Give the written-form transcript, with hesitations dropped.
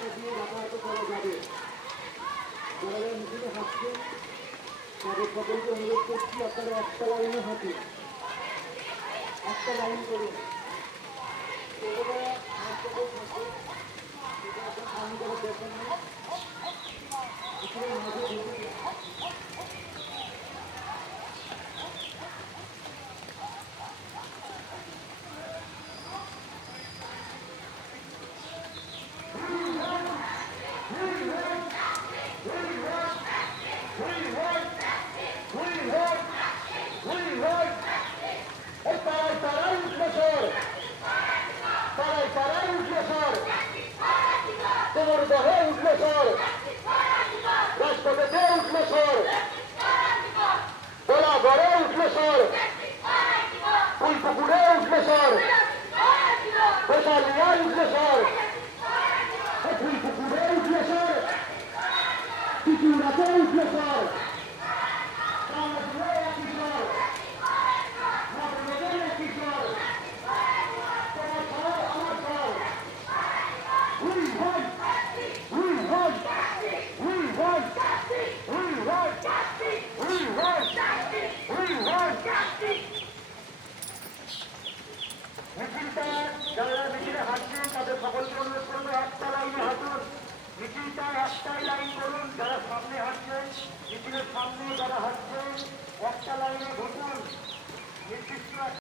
রাস্তা দিয়ে যাতায়াত করা যাবে। যারা যারা মিছিলে হাঁটছেন তাদের সকলকে অনুরোধ করছি আপনারা একটা লাইনে হাঁটুন, একটা লাইন করুন। আমি যারা দেখেন না মাঝে ঢুকে তোমার দহে উঠলে স্বর, রাজপথে উঠলে স্বর, তোলা গড়ে উঠলে স্বর, ফুল পুকুরে উঠলে স্বর, পেশালিয়া উঠলে স্বর, ফুল পুকুরে উঠলে স্বর, পিছুরাতে উঠলে স্বর।